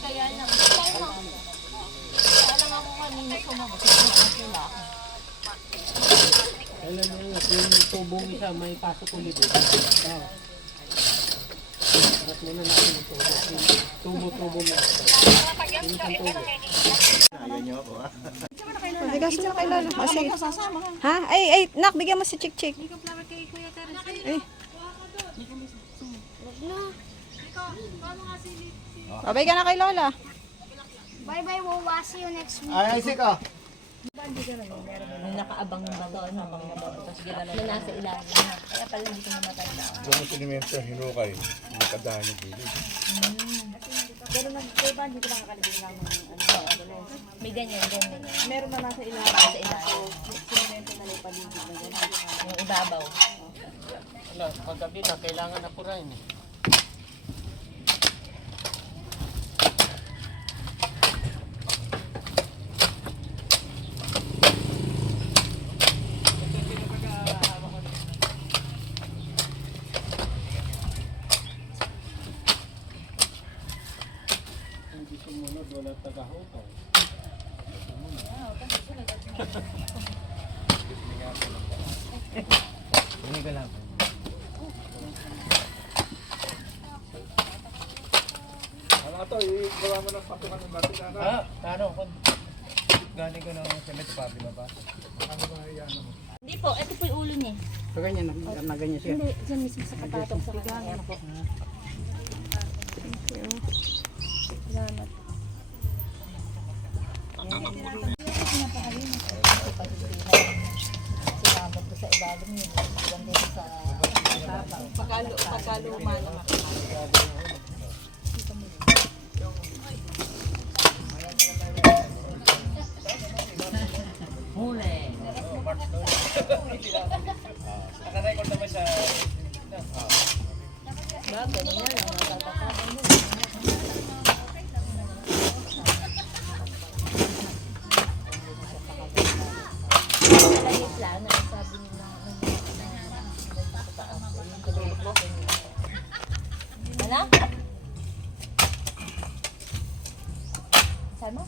Kaya lang. Kaya lang ako kanina sumagot. Sila. Alam mo nga, yung tubong isa may pasok ulit eh. Oo. At muna natin yung tubo-tubo mo. Yung isang tubo. Ayaw niyo ako ah. Bigas mo kay Lolo. O, sige. Ha? Ay, nak, bigyan mo si Chick Chick. Ay. Babay ka na kay Lola. Bye-bye, Wawa. See you next week. Ay, sika. May nakaabang na doon habang nababato. Tapos gano'n na nasa ilalim. Kaya pala hindi ko na matanda. Doon mo sinimento, hinukay. Nakadahan yung gilid. Pero nag-iba, hindi ko nakakalibig lang ng May ganyan. Meron na nasa ilalim. Nasa ilalim. Sinimento na yung paligid na gano'n. Yung ibabaw. Wala, paggabi na, kailangan na purahin eh. Hindi sumunod, wala taga-hukay. Hindi ka lang. Ano ito, gawa mo ng patukan ng dati na. Ano? Galing ko ng cement pa, binabas. Ano ba yan? Hindi po, ito po yung ulo niya. So ganyan, na ganyan siya. Hindi, dyan mismo sa kapatok sa kanya. Ayan po. Salamat. Sinabot ko sa ilalim yun. Iwan dito sa pagkaluma naman. Huli. Nakarecord naman siya. Bago, ganyan lang. Natatakasan mo. Malahit lang. Sabi nila. Ano? Saan mo?